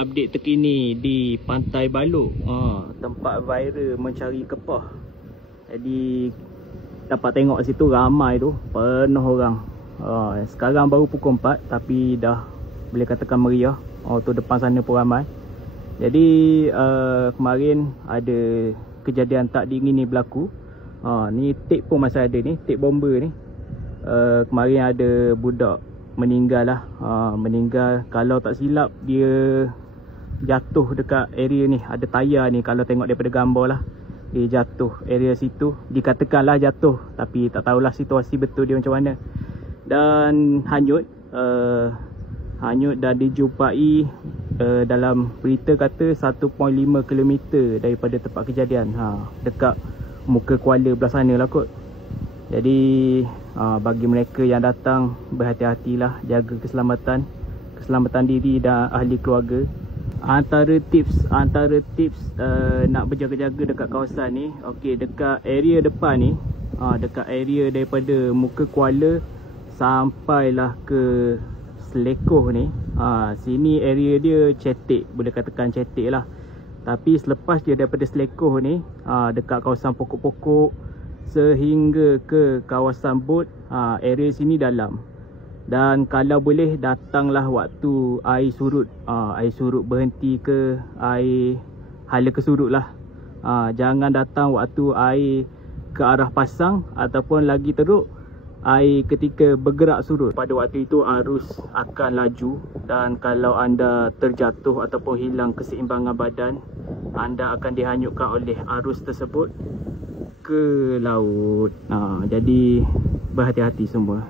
Update terkini di Pantai Balok, tempat viral mencari kepah. Jadi dapat tengok situ ramai tu, penuh orang. Sekarang baru pukul 4 tapi dah boleh katakan meriah. Tu depan sana pun ramai. Jadi kemarin ada kejadian tak diingini berlaku. Ni tape pun masih ada ni, tape bomber ni. Kemarin ada budak meninggal lah. Meninggal, kalau tak silap dia jatuh dekat area ni. Ada tayar ni kalau tengok daripada gambar lah. Dia jatuh area situ. Dikatakanlah jatuh, tapi tak tahulah situasi betul dia macam mana. Dan hanyut. Hanyut dan dijumpai dalam berita kata 1.5 km daripada tempat kejadian. Dekat muka Kuala belah sana lah kot. Jadi bagi mereka yang datang, berhati-hatilah, jaga keselamatan diri dan ahli keluarga. Antara tips nak berjaga-jaga dekat kawasan ni, okey, dekat area depan ni, dekat area daripada muka Kuala sampailah ke Selekoh ni, sini area dia cetek, boleh katakan cetek lah. Tapi selepas dia daripada Selekoh ni, dekat kawasan pokok-pokok sehingga ke kawasan bot, area sini dalam. Dan kalau boleh datanglah waktu air surut. Air surut berhenti ke, air hala ke surut lah. Jangan datang waktu air ke arah pasang ataupun lagi teruk air ketika bergerak surut. Pada waktu itu arus akan laju, dan kalau anda terjatuh ataupun hilang keseimbangan badan, anda akan dihanyutkan oleh arus tersebut ke laut. Jadi berhati-hati semua.